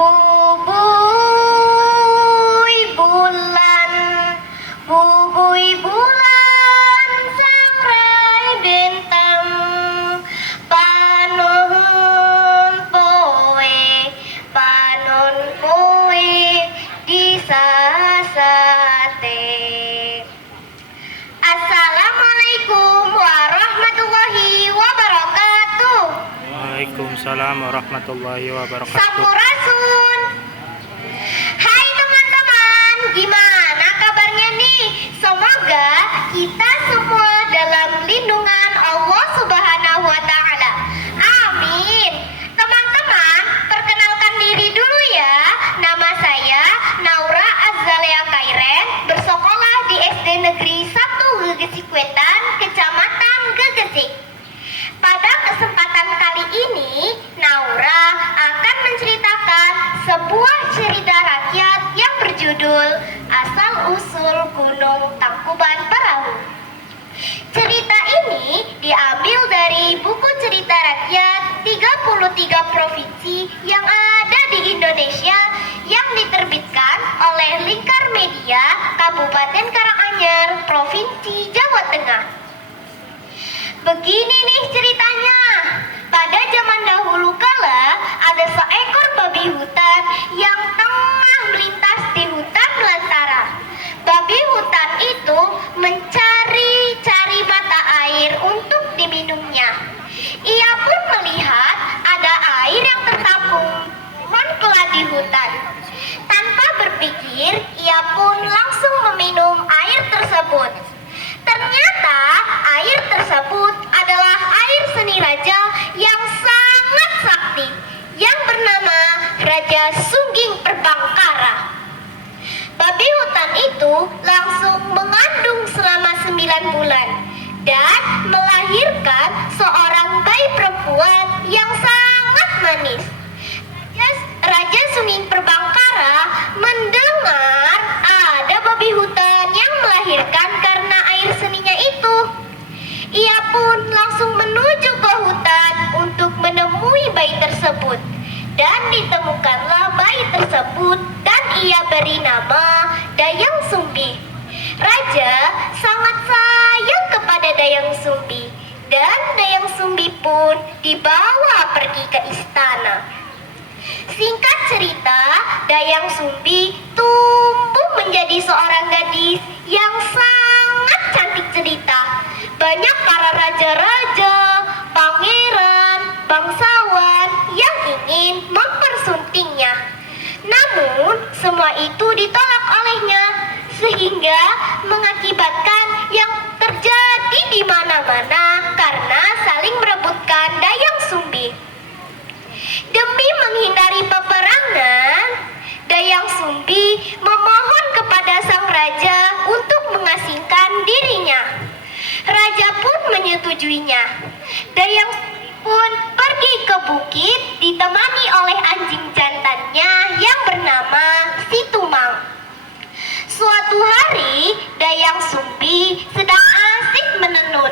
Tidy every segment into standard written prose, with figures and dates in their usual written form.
Bubui bulan, bubui bulan, sangrai bintang, panon poe di sasate. Assalamualaikum warahmatullahi wabarakatuh. Waalaikumsalam warahmatullahi wabarakatuh. Sampurasun. Hai teman-teman, gimana kabarnya nih? Semoga kita semua dalam lindungan Allah Subhanahu wa Ta'ala. Amin. Teman-teman, perkenalkan diri dulu ya. Nama saya Naura Azalea Kairen, bersekolah di SD Negeri 1 Gegesik Wetan, Kecamatan Gegesik. Pada kesempatan kali ini, Naura akan menceritakan sebuah cerita rakyat yang berjudul Asal-Usul Gunung Tangkuban Perahu. Cerita ini diambil dari buku cerita rakyat 33 provinsi yang ada di Indonesia yang diterbitkan oleh Lingkar Media Kabupaten Karanganyar, Provinsi Jawa Tengah. Begini nih ceritanya. Pada zaman dahulu kala ada seekor babi hutan yang tengah melintas di hutan belantara. Babi hutan itu mencari-cari mata air untuk diminumnya. Ia pun melihat ada air yang tertampung mengkelat di hutan. Tanpa berpikir, ia pun langsung meminum air tersebut. Ternyata air tersebut adalah air seni raja yang sangat sakti yang bernama Raja Sungging Perbangkara. Babi hutan itu langsung mengandung selama 9 bulan dan melahirkan seorang bayi perempuan yang sangat manis. Raja Sungging Perbangkara mendengar ada babi hutan yang melahirkan karena air seninya itu. Ia pun langsung menuju ke hutan untuk menemui bayi tersebut. Dan ditemukanlah bayi tersebut dan ia beri nama Dayang Sumbi. Raja sangat sayang kepada Dayang Sumbi dan Dayang Sumbi pun dibawa pergi ke istana. Singkat cerita, Dayang Sumbi tumbuh menjadi seorang gadis yang sangat cantik cerita. Banyak para raja-raja, pangeran, bangsawan yang ingin mempersuntingnya. Namun, semua itu ditolak olehnya, sehingga mengakibatkan yang terjadi di mana-mana karena saling merebutkan Dayang Sumbi. Demi menghindari peperangan, Dayang Sumbi memohon kepada sang raja untuk mengasingkan dirinya. Raja pun menyetujuinya. Dayang pun pergi ke bukit ditemani oleh anjing jantannya yang bernama Situmang. Suatu hari, Dayang Sumbi sedang asik menenun.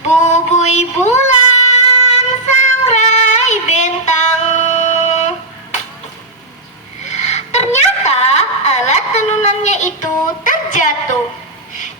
Bubui bulan, sangrai bintang. Ternyata alat tenunannya itu terjatuh.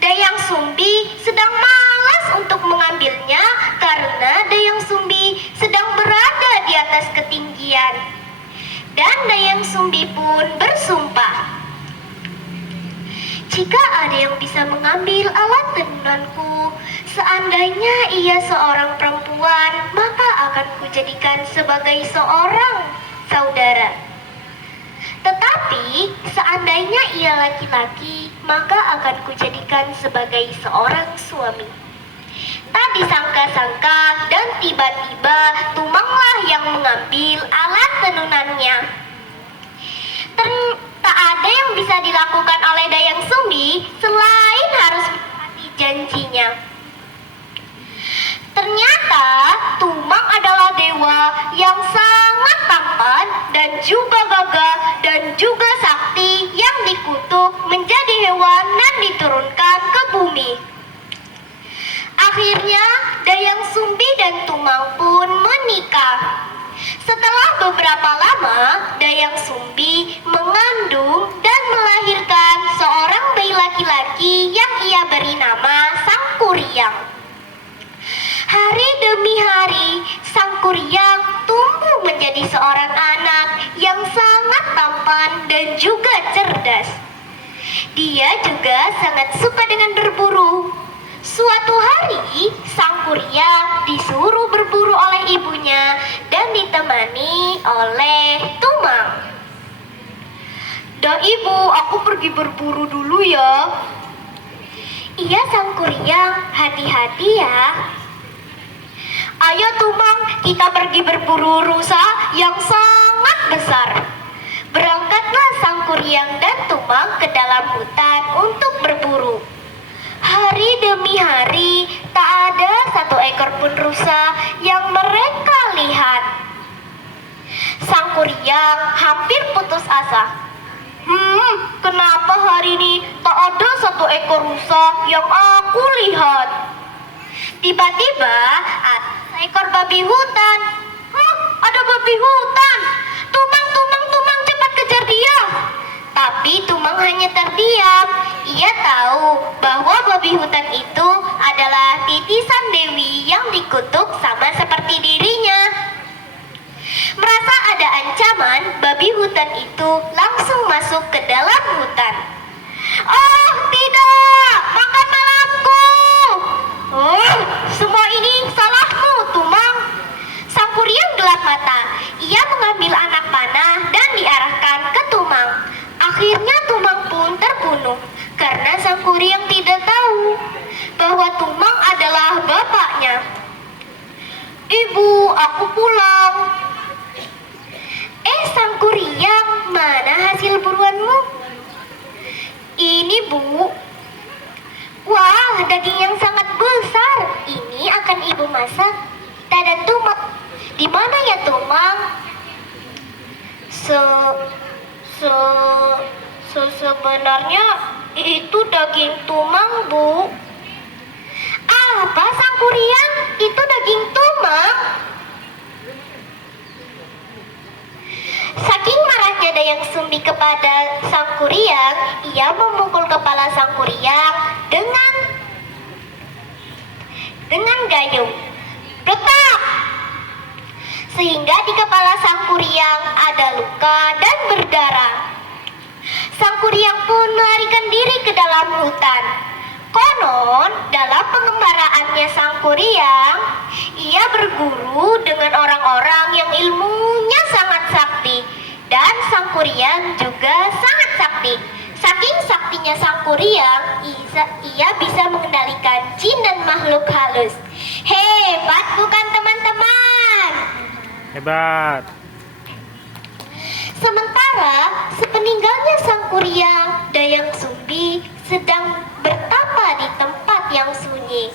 Dayang Sumbi sedang malas untuk mengambilnya karena Dayang Sumbi sedang berada di atas ketinggian. Dan Dayang Sumbi pun bersumpah, jika ada yang bisa mengambil alat tenunanku, seandainya ia seorang perempuan, maka akan kujadikan sebagai seorang saudara. Tetapi seandainya ia laki-laki, maka akan kujadikan sebagai seorang suami. Tak disangka-sangka dan tiba-tiba Tumanglah yang mengambil alat tenunannya. Tak ada yang bisa dilakukan oleh Dayang Sumbi selain harus menepati janjinya. Ternyata Tumang adalah dewa yang sangat tampan dan juga gagah dan juga sakti yang dikutuk menjadi hewan dan diturunkan ke bumi. Akhirnya Dayang Sumbi dan Tumang pun menikah. Setelah beberapa lama, Dayang Sumbi mengandung dan melahirkan seorang bayi laki-laki yang ia beri nama Sangkuriang. Hari demi hari, Sangkuriang tumbuh menjadi seorang anak yang sangat tampan dan juga cerdas. Dia juga sangat suka dengan berburu. Suatu hari, Sangkuriang disuruh berburu oleh ibunya dan ditemani oleh Tumang. "Dah ibu, aku pergi berburu dulu ya." "Iya Sangkuriang, hati-hati ya." "Ayo Tumang, kita pergi berburu rusa yang sangat besar." Berangkatlah Sangkuriang dan Tumang ke dalam hutan untuk berburu. Hari demi hari, tak ada satu ekor pun rusa yang mereka lihat. Sangkuriang hampir putus asa. Kenapa hari ini tak ada satu ekor rusa yang aku lihat?" Tiba-tiba ada seekor babi hutan. Ada babi hutan! Tumang, Tumang, Tumang, cepat kejar dia! Tapi Tumang hanya terdiam. Ia tahu bahwa babi hutan itu adalah titisan Dewi yang dikutuk sama seperti dirinya. Merasa ada ancaman, babi hutan itu langsung masuk ke dalam hutan. "Oh, tidak! Makan malamku!" Semua ini salahmu, Tumang." Sangkuriang gelap mata. Ia mengambil anak panah dan diarahkan ke Tumang. Akhirnya Tumang pun terbunuh karena Sangkuriang tidak tahu bahwa Tumang adalah bapaknya. "Ibu, aku pulang." Sangkuriang, mana hasil buruanmu?" "Ini Bu." "Wah, daging yang sangat besar. Ini akan ibu masak." "Dan Tumang, di mana ya Tumang?" Sebenarnya itu daging Tumang, Bu." "Apa Sangkuriang? Itu daging Tumang?" Saking marahnya Dayang Sumbi kepada Sangkuriang, ia memukul kepala Sangkuriang dengan gayung. Retak! Sehingga di kepala Sangkuriang ada luka dan berdarah. Sangkuriang pun melarikan diri ke dalam hutan. Konon, dalam pengembaraannya Sangkuriang, ia berguru dengan orang-orang yang ilmunya sangat sakti. Dan Sangkuriang juga sangat sakti. Saking saktinya Sangkuriang, ia bisa mengendalikan jin dan makhluk halus. Hebat bukan teman-teman? Hebat. Sementara sepeninggalnya Sangkuriang, Dayang Sumbi sedang bertapa di tempat yang sunyi.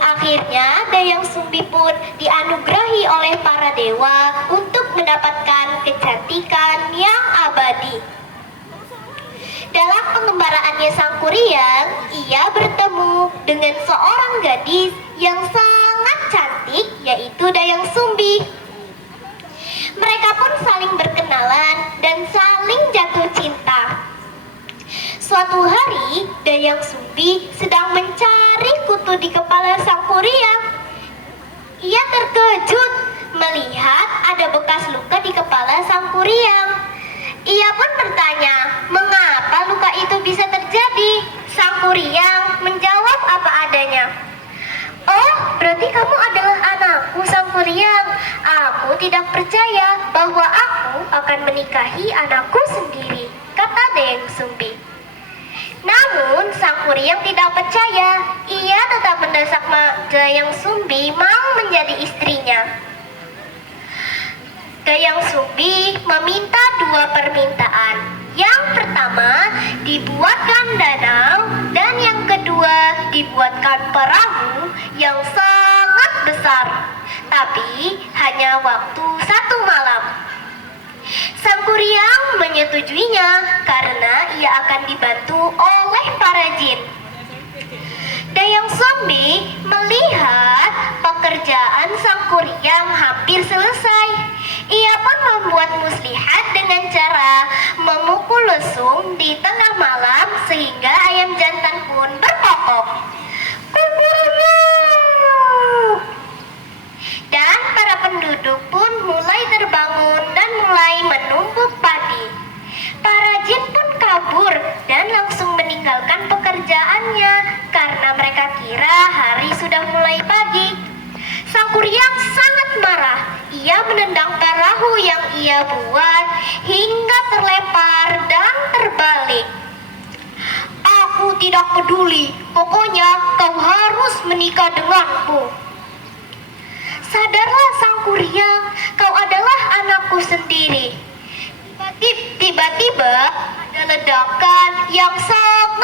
Akhirnya Dayang Sumbi pun dianugerahi oleh para dewa untuk mendapatkan kecantikan yang abadi. Dalam pengembaraannya Sangkuriang, ia bertemu dengan seorang gadis yang sangat cantik, yaitu Dayang Sumbi. Mereka pun saling berkenalan dan saling jatuh cinta. Suatu hari, Dayang Sumbi sedang mencari kutu di kepala Sangkuriang. Ia terkejut melihat ada bekas luka di kepala Sangkuriang. Ia pun bertanya, mengapa luka itu bisa terjadi? Sangkuriang menjawab apa adanya. "Oh, berarti kamu adalah anakku, Sangkuriang. Aku tidak percaya bahwa aku akan menikahi anakku sendiri," kata Dayang Sumbi. Namun Sangkuriang tidak percaya. Ia tetap mendesak Dayang Sumbi mau menjadi istrinya. Dayang Sumbi meminta dua permintaan. Yang pertama, dibuatkan danau, dan yang kedua, dibuatkan perahu yang sangat besar, tapi hanya waktu 1 malam. Sangkuriang menyetujuinya karena ia akan dibantu oleh para jin. Dayang Sumbi melihat pekerjaan Kuryang hampir selesai. Ia pun membuat muslihat dengan cara memukul lesung di tengah malam sehingga ayam jantan pun berkokok. Kukuruyuk. Dan para penduduk pun mulai terbangun dan mulai menumbuk padi. Para jin pun kabur dan langsung meninggalkan pekerjaannya karena mereka kira hari sudah mulai pagi. Sang Kuryang sangat marah. Ia menendang perahu yang ia buat hingga terlempar dan terbalik. Aku tidak peduli, pokoknya kau harus menikah denganku. Sadarlah Sang Kuryang, kau adalah anakku sendiri. Tiba-tiba ada ledakan yang sangat